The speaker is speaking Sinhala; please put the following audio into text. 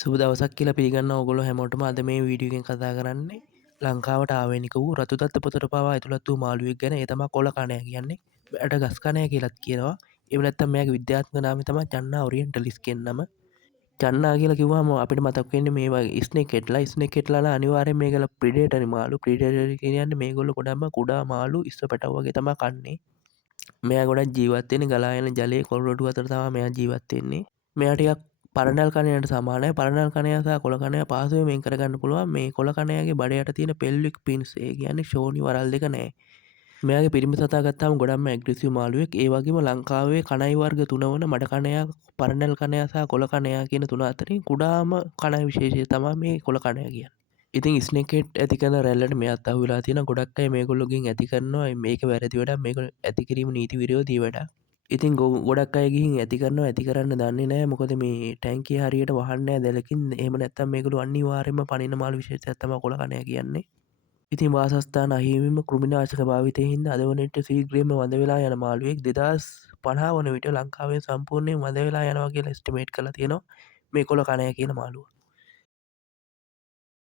සුබ දවසක් කියලා පිළිගන්නවා ඔයගොල්ලෝ හැමෝටම. අද මේ වීඩියෝ එකෙන් කතා කරන්නේ ලංකාවට ආවේනික වූ රතුදත්ත පොතට පවා ඇතුළත් වූ මාළුවෙක් ගැන. ඒ තමයි කොළ කණයා කියන්නේ. එයාට ගස් කණයා කියලාත් කියනවා. එහෙම නැත්නම් මෙයාගේ විද්‍යාත්මක නමය තමයි චන්නා ඔරියන්ටලිස් කියන නම. චන්නා කියලා කිව්වම අපිට මතක් වෙන්නේ මේ වගේ ස්නේක් හෙට්ලා. ස්නේක් හෙට්ලාලා අනිවාර්යෙන් මේගොල්ලෝ ප්‍රිඩේටර් මාළු. ප්‍රිඩේටර් කියන්නේ මේගොල්ලෝ ගොඩක්ම කුඩා මාළු ඉස්ස පැටව වගේ තමයි කන්නේ. මෙයා ගොඩක් ජීවත් වෙන්නේ ගලා යන ජලයේ කොළරොඩු අතර තමයි මෙයා ජීවත් වෙන්නේ. මෙයා ටිකක් පරණල් කණයට සමානයි. පරණල් කණයා සහ කොළ කණයා පහසුවෙන් වෙන් කරගන්න පුළුවන්. මේ කොළ කණයාගේ බඩයට තියෙන පෙල්වික් පින්ස් ඒ කියන්නේ ෂෝනි වරල් දෙක නැහැ. මෙයාගේ පිරිමි සතා ගත්තාම ගොඩක්ම ඇග්‍රෙසිව් මාළුවෙක්. ඒ වගේම ලංකාවේ කණයි වර්ග තුන වන මඩ කණයා, පරණල් කණයා සහ කොළ කණයා කියන තුන අතරින් කුඩාම කණයි විශේෂය තමයි මේ කොළ කණයා කියන්නේ. ඉතින් ස්නේක් හෙඩ් ඇති කරන රැල්ලට මෙයාත් අහු වෙලා තියෙනවා. ගොඩක් අය මේගොල්ලෝගෙන් ඇති කරනවා. මේක වැරදි වැඩක්. මේක ඇති කිරීම නීති විරෝධී වැඩක්. ඉතින් ගොඩක් අය ගිහින් ඇති කරනවා. ඇති කරන්න දන්නේ නැහැ. මොකද මේ ටැංකිය හරියට වහන්නේ නැහැ දැලකින්. එහෙම නැත්නම් මේගොල්ලෝ අනිවාර්යයෙන්ම පනින මාළු විශේෂයක් තමයි කොළ කණයා කියන්නේ. ඉතින් වාසස්ථාන අහිමිම කෘමිනාශක භාවිතයෙන් හින්දා අද වන විට ශීඝ්‍රයෙන්ම වඳ වෙලා යන මාළුවෙක් 2050 වන විට ලංකාවෙන් සම්පූර්ණයෙන් වඳ වෙලා යනවා කියලා එස්ටිමේට් කරලා තියෙනවා මේ කොළ කණයා කියන මාළුව.